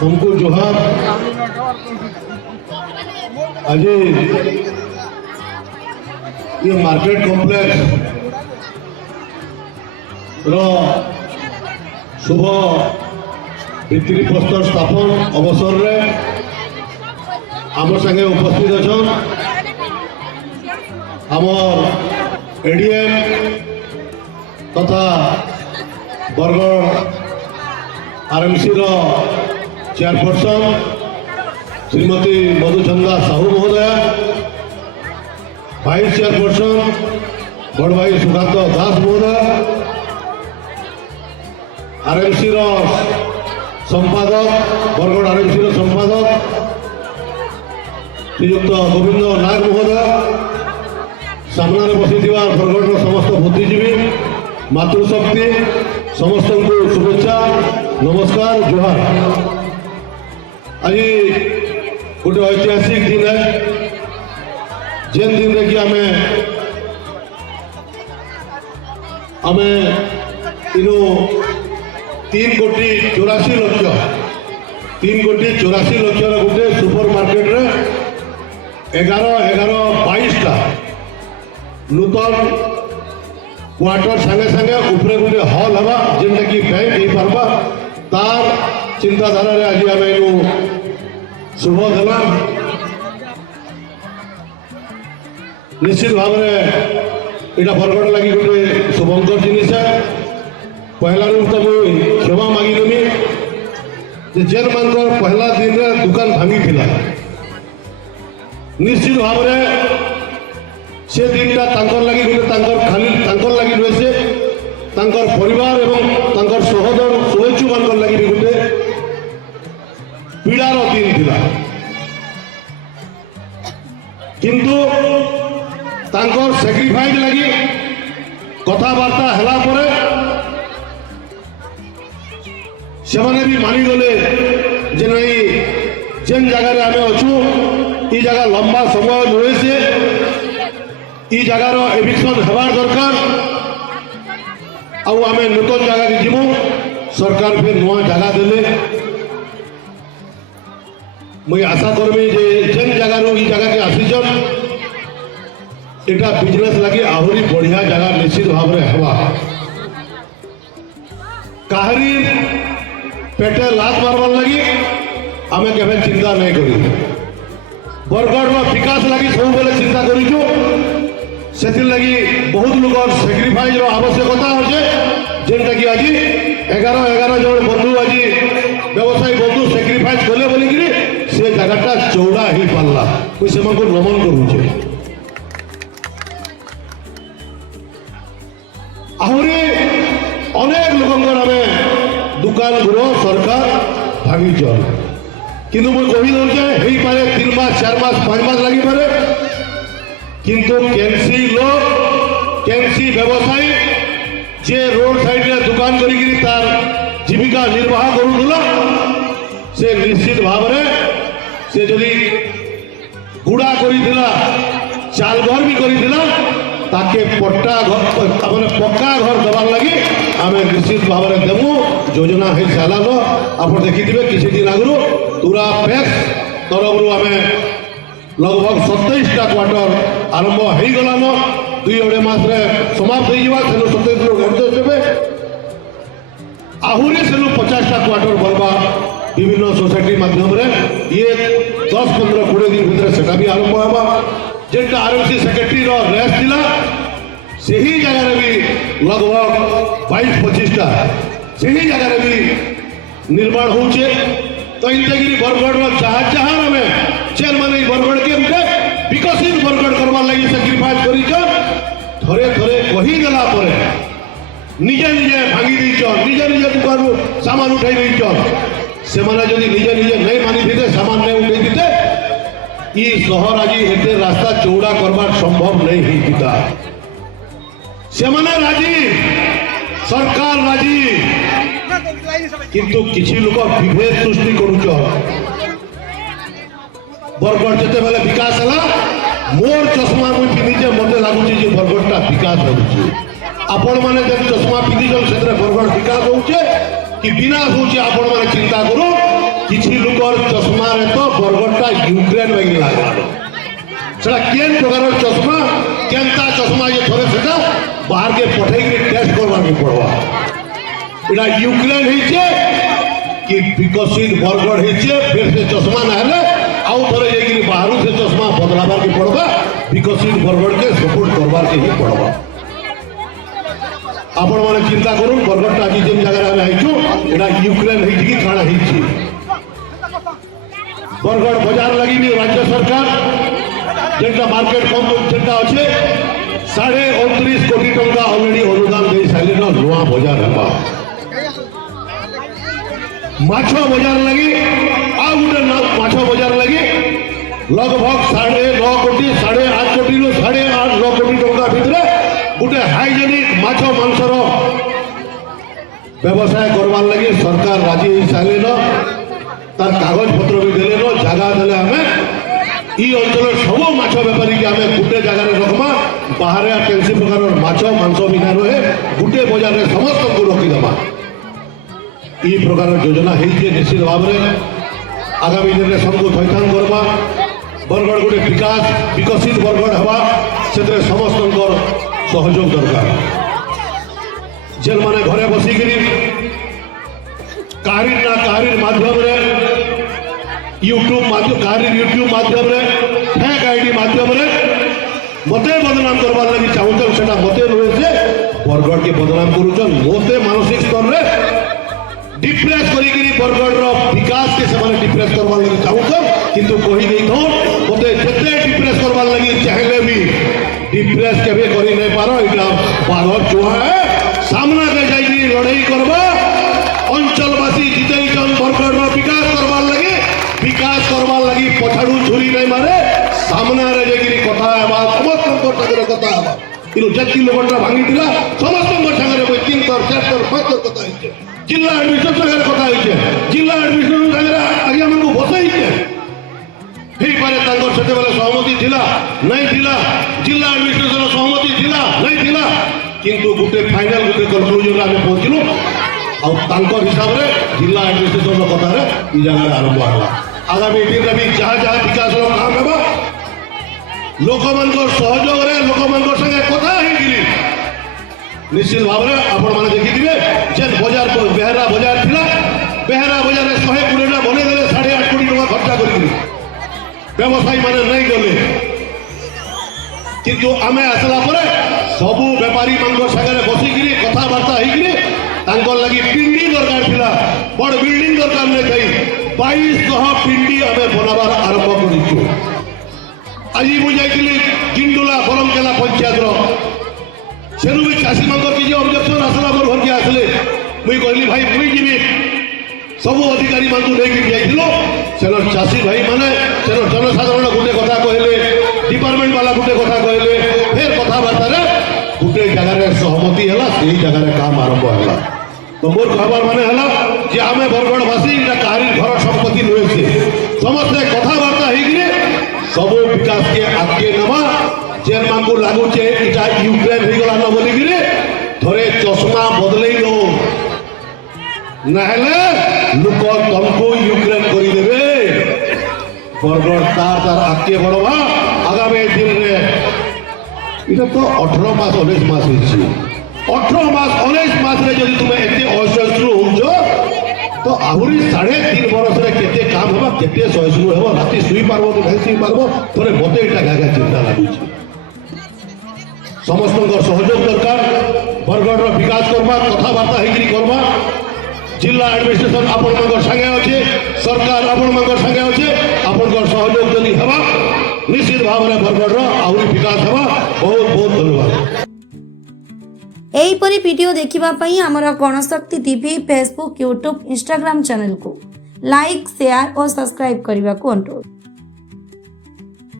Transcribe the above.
हमको जोहार। आज ये मार्केट कॉम्प्लेक्स रो शुभ भित्ति प्रस्तर स्थापन अवसर रे आम संगे उपस्थित अच्छा आमर एडीएम तथा बरगढ़ आरएमसी रो चेयरपर्सन श्रीमती मधुचंदा साहू महोदया, वाइस चेयरपर्सन बड़ भाई सुकांत दास महोदय, आरएमसी रो संपादक बरगढ़ आरएमसी रो संपादक श्रीयुक्त गोविंद नायक महोदय, सामने बसी बरगढ़ समस्त बुद्धिजीवी मातृशक्ति समस्त को शुभेच्छा नमस्कार जोहार। आज गोटे ऐतिहासिक दिन है जेन दिन रे कि आमे इनो 3,84,00,000 गोटे सुपर मार्केट रे 11,11,22टा नूतन क्वार्टर संगे संगे उपरे गोटे हॉल हवा जेनटा कि बैंक हो पारबा तार चिंताधारा रे आज आमे इनो शुभ देला। निश्चित भाव में यहाँ बरगढ़ लगी गोटे शुभंकर जिनिस है। पहला तो मुझे क्षमा मागिदेमी जेन मान पहला दिन रे दुकान भांगी थिला। निश्चित भाव में से दिनटा तांकर लगी गोटे खाली तांकर लगी नुहे से तांकर परिवार एवं तांकर सहोदर शुभेच्छु मान लगी गोटे पीड़ार दिन थिला। किंतु तांकर सैक्रिफाइस लगी कथबार्ता हला परे सेमाने भी मानिगले जे नहीं जेन जगह रे आमे अछु ई जगह लंबा समय नुहे से ई जगार एविक्शन हेबार दरकार आउ आमे नूतन जगह के जीवु सरकार फिर नुआ जगह देले मुझे आशा करमी जे जेन जगह रो ई जगह के आसीजन एटा बिजनेस लगी आहरी बढ़िया जगह निश्चित भाव में हवा काहरी पेटे लात मारवार लगी आमे केबे चिंता नहीं करी। बरगढ़ विकास लगी सब बेले चिंता करूँ से लगी बहुत लोग सैक्रिफाइस आवश्यकता अच्छे जेनटा कि आज 11 जन बंधु आज व्यवसायी बंधु सैक्रिफाइस कले बोलिकी से जगहटा चौड़ा हो पारा मुझे से नमन करुचे। आहरी अनेक लोकंर आमे दुकान गृह सरकार भांगी चल किंतु मुझे कही दौचे हो पारे 3 मास 4 मास 5 मास लगी पारे किंतु केमसी लोग केमसी व्यवसायी जे रोड साइड रे दुकान करी तार जीविका निर्वाह करूला से निश्चित भाव में से जदि गुड़ा करिथिला चाल घर भी करिथिला ताके पट्टा घर माने पक्का घर दबार लगी आमे निश्चित भाव में देमु योजना है सालान आप देखिथिबे किसी दिन आगु तुरा पैक्स तरफ आमे लगभग 27टा क्वार्टर आरंभ हो गलान 2-2.5 मास रे समाप्त हो जावा 27 लोग एडजस्ट हेबे आहुरी से 50टा क्वार्टर बनवा विभिन्न सोसाइटी माध्यम रे ये 10-15-20 दिन भीतर सेटा भी आरंभ होगा जेटा आरएमसी सेक्रेटरी रो रेस्ट दिला से ही जगह रे भी लगभग 22-25टा से ही जगह रे भी निर्माण होचे। तो इंतगिरी बरगढ़ जहाँ जहाँ में चेयरमैन बरगढ़ के विकसित बरगढ़ करवार लगी सैक्रिफाइस करी थरे थरे कही गला परे निजे निजे भांगी दीचन निजे निजे दुकान सामान उठाई दीचन से माने जदि निजे निजे नहीं मानी थे सामान नहीं उठाई दीते ये शहर आज एते रास्ता चौड़ा करवार संभव नहीं होता। से माने राजी सरकार राजी किंतु किसी लोग विभेद सृष्टि करुच बरगढ़ जिते बेले विकास है मोर चश्मा मुझे पिंधीचे मत लगुच बरगढ़टा विकास हो आपण मैंने जब चश्मा पिंधिछन से बरगढ़ विकास होचे कि विनाश होचे आपण मैंने चिंता करो किसी बरगढ़टा यूक्रेन में लागलानो सेटा केन प्रकार चश्मा केनता चश्मा ये थोड़े सेटा बाहर के पठे टेस्ट करवा के पड़वा एटा यूक्रेन हिचे कि विकसित बरगढ़ हिचे फिर से चश्मा ना हेले आउ थोड़े ये बाहर से चश्मा बदलाबार के पड़वा विकसित बरगढ़ के सपोर्ट करवार के ही पड़वा आपण माने चिंता करूँ बरगढ़टा आज जेन जगह आमे आइछु एटा यूक्रेन हिच कि काना हिची बरगढ़ बाजार लगी भी राज्य सरकार जेटा मार्केट कम जेटा अच्छे 29.5 कोटी टंका ऑलरेडी अनुदान दे सारे नुआ बाजार हेबा माछ बाजार लगी आ गुटे माछ बाजार लगी लगभग 9.5 कोटी 8.5 कोटी 8.5 कोटी टंका भितरे गोटे हाइजेनिक माछ मांसर व्यवसाय करवार लगी सरकार राजी हो सारे तार कागज पत्र भी देले जगह देले हमें ई अंचल सब माछ बेपारी के हमें गोटे जगह रखमा बाहर कैंसी प्रकार माछ मांस बिना रहे गोटे बजार में समस्त को रखीदेमा ई प्रकार योजना है निश्चित भाव में आगामी दिन में सबको थैथान करवा बरगढ़ गोटे विकास विकसित बरगढ़ हवा से समस्त सहयोग दरकार जेन माने घरे बसिकी कारीर ना कारीर माध्यम रे यूट्यूब माध्यम रे फेक आईडी माध्यम रे मते बदनाम करवार लगी चाहूचन सेटा मते नुहे से बरगढ़ के बदनाम करूचन मते मानसिक स्तर रे डिप्रेस करी बरगढ़ रो विकास के से डिप्रेस करवार लगी चाहूचन किंतु कही नहीं थो मते जते डिप्रेस करवार लगी चाहले भी डिप्रेस केबे करी नहीं पारो इटा बाघ चुहा है सामना के जाई लड़ाई करबा अंचलवासी जितेइचन बरगढ़ रो विकास करवार लगी पछाड़ू छुरी नहीं मारे सामना रे जेगिरी कथा हेबा समस्त संगे कथा हेबा किनु जति लोगटा भांगी दिला समस्त संगे कोई 3 तर 4 तर 5 तर कथा हिचे जिला एडमिशन संगे कथा हिचे जिला एडमिशन संगे आगे मन को बसाइचे हे पारे तांगर सेते बेले सहमति थिला नहीं थिला जिला एडमिशन सहमति थिला नहीं थिला किंतु गुटे फाइनल गुटे कंक्लूजन रे पहुंचलु आ तांकर हिसाब रे जिला एडमिनिस्ट्रेशन कथा रे ई जगह आरंभ होला आगामी दिन में भी जहाँ जहाँ विकास काम हेबा लोक सहयोग रे लोक संगे कथा निश्चित भाव में आपण मैंने देखिए जेन बजार बेहरा बजार थिला बेहरा बजार में 120 टा बने गले 8.5 कोटी टका खर्चा कर व्यवसायी माने नहीं गले किंतु आमे आसला परे सबू व्यापारी मान संगे बसिकी कथबार्ता होकर लगी पिंडी दरकार थिला बड़ बिल्डिंग दरकार नहीं थी 2200 पिंडी आमे बनाबार आरंभ करिछु आज मुझे जाइली जिंडुला बरमकेला पंचायत सेनु भी चाषी मान किसी ऑब्जेक्शन आसला मोर घर के आसले मुई कहली भाई मुई जीवी सब अधिकारी मान लेकिन जाइलो सेनो चाषी भाई माने सेनो जनसाधारण गोटे कथा कहले डिपार्टमेंट वाला गोटे कथा कहले फिर कथबार्ता रे गोटे जगह सहमति है से जगह काम आरंभ है तो मोर कहबार माने हला जे आमे बरगढ़वासी कारी घर संपत्ति नुहे से समस्ते कथबार्ता होकर सब विकास के आगे नवा जेन मान को लगुचे इटा यूक्रेन हो गला न बोलिकी थोड़े चश्मा बदलई लो नहले लोक तुमको यूक्रेन करदेवे बरगढ़ तार आगे बढ़वा आगामी दिन में इटा तो 18 मास 19 मास 18 मास 19 मास रे जदि तुम एते असहिष्णु हो तो आहरी 3.5 वर्ष रे केते काम हेबा केते सहिष्णु हेबो राति सुई पारबो तो नहीं सुई पारबो थोड़े मते इटा गागा चिंता लागुची समस्त सहयोग दरकार बरगढ़ विकास करवा कथबार्ता होकर करवा जिला एडमिनिस्ट्रेशन आपण संगे अच्छे सरकार आपण संगे अच्छे आपण सहयोग जदि हेबा निश्चित भाव में बरगढ़ आहरी विकास हेबा बहुत बहुत धन्यवाद। एहीपरि वीडियो देखिबा पई हमर Ganashakti TV Facebook YouTube Instagram channel को लाइक शेयर और सब्सक्राइब करने को अनुरोध।